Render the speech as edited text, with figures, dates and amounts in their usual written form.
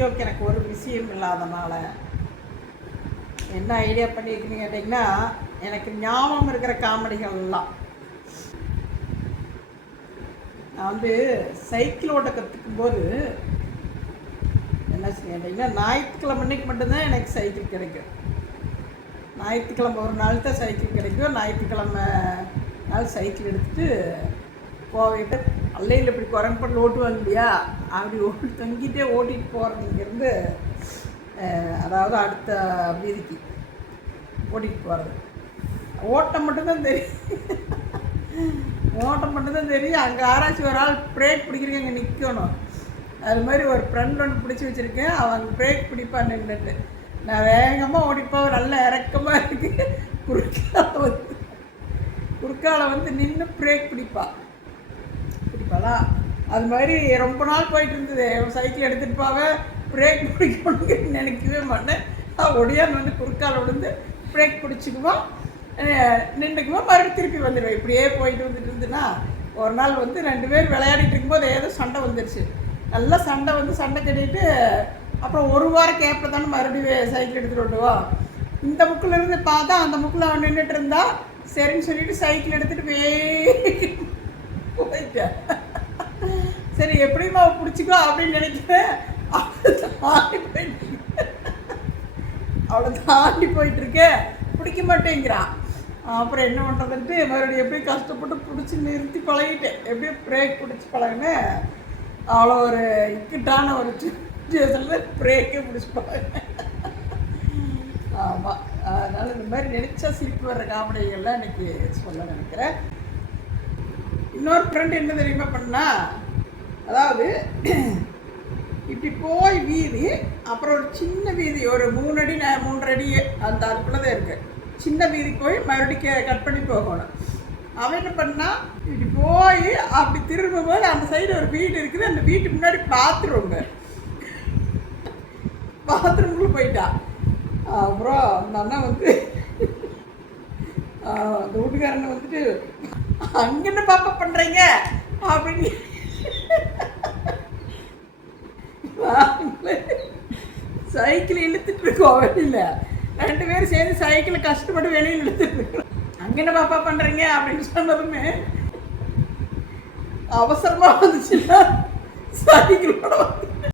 வீடியோவுக்கு எனக்கு ஒரு விஷயம் இல்லாதனால என்ன ஐடியா பண்ணியிருக்கீங்கன்னு கேட்டிங்கன்னா, எனக்கு ஞாபகம் இருக்கிற காமெடிகள்லாம் நான் வந்து சைக்கிள் ஓட்ட கற்றுக்கும்போது என்ன கேட்டிங்கன்னா, ஞாயிற்றுக்கிழமை அன்னைக்கு மட்டும்தான் எனக்கு சைக்கிள் கிடைக்கும். ஞாயிற்றுக்கிழமை ஒரு நாள் தான் சைக்கிள் கிடைக்கும். ஞாயிற்றுக்கிழமை நாள் சைக்கிள் எடுத்துகிட்டு போயிட்டு அல்லையில் இப்படி குரம்பட்டில் ஓட்டுவாங்க இல்லையா, அப்படி ஓட்டி தங்கிட்டே ஓட்டிகிட்டு போகிறது இங்கேருந்து, அதாவது அடுத்த வீதிக்கு ஓட்டிகிட்டு போகிறது. ஓட்டம் மட்டும்தான் தெரியும், ஓட்டம் மட்டும்தான் தெரியும். அங்கே ஆராய்ச்சி ஒரு ஆள் பிரேக் பிடிக்கிறீங்க, அங்கே நிற்கணும். அது மாதிரி ஒரு ஃப்ரெண்ட் ஒன்று பிடிச்சி வச்சுருக்கேன். அவன் பிரேக் பிடிப்பான் நின்றுட்டு. நான் வேகமாக ஓடிப்போவேன், நல்ல இறக்கமாக இருக்குது. குறுக்கால வந்து நின்று பிரேக் பிடிப்பாள். அது மாதிரி ரொம்ப நாள் போயிட்டு இருந்தது. சைக்கிள் எடுத்துகிட்டு போவேன், பிரேக் பிடிக்கணும்னு நினைக்கவே மாட்டேன். ஒடியான்னு வந்து குறுக்கால் விழுந்து பிரேக் பிடிச்சிக்குவோம், நின்றுக்குவோம், மறுபடியும் திருப்பி வந்துடுவேன். இப்படியே போயிட்டு வந்துட்டு இருந்துன்னா, ஒரு நாள் வந்து 2 பேர் விளையாடிட்டு இருக்கும்போது ஏதோ சண்டை வந்துடுச்சு. நல்லா சண்டை வந்து சண்டை கட்டிட்டு அப்புறம் ஒரு வாரம் கேப்பில் தானே மறுபடியும் சைக்கிள் எடுத்துகிட்டு விடுவோம். இந்த முக்கில் இருந்து பார்த்தா அந்த முக்கில் அவன் நின்றுட்டு இருந்தா, சரின்னு சொல்லிட்டு சைக்கிள் எடுத்துகிட்டு போயிட்டேன். சரி எப்படியுமா பிடிச்சிக்கோ அப்படின்னு நினைக்கிறேன். அவளை தாண்டி போயிட்டுருக்கேன், பிடிக்க மாட்டேங்கிறான். அப்புறம் என்ன பண்ணுறதுன்ட்டு மறுபடியும் எப்படியும் கஷ்டப்பட்டு பிடிச்சி நிறுத்தி பழகிட்டேன். எப்படியும் பிரேக் பிடிச்சி பழகினேன். அவ்வளோ ஒரு இக்கட்டான ஒரு சுச்சுவேஷனில் பிரேக்கே பிடிச்சி பழகினேன். ஆமாம், அதனால் இந்த மாதிரி நினச்சா சிரிப்பு வர்ற காமெடிகள்லாம் இன்றைக்கி சொல்ல நினைக்கிறேன். இன்னொரு ஃப்ரெண்டு என்ன தெரியுமா பண்ணா, அதாவது இப்படி போய் வீதி, அப்புறம் ஒரு சின்ன வீதி, ஒரு 3 அடி 3.5 அடி அந்த அதுக்குள்ளே தான் இருக்குது. சின்ன வீதிக்கு போய் மறுபடியும் கட் பண்ணி போகணும். அவன் என்ன பண்ணால் இப்படி போய் அப்படி திரும்பும்போது அந்த சைடு ஒரு வீடு இருக்குது. அந்த வீட்டுக்கு முன்னாடி பாத்ரூம்குள்ளே போயிட்டான். அப்புறம் அந்த அண்ணா வந்து அந்த வீட்டுக்காரனை வந்துட்டு, அங்கே என்ன பாப்பா பண்ணுறீங்க அப்படின்னு சைக்கிள் இழுத்துட்டு இருக்கோம் வெளியில். 2 பேரும் சேர்ந்து சைக்கிளை கஷ்டப்பட்டு வெளியில் இழுத்துட்டு இருக்கோம். அங்கே என்ன பாப்பா பண்ணுறீங்க அப்படின்னு சொன்னதுமே அவசரமாக வந்துச்சுன்னா சைக்கிளோட வந்து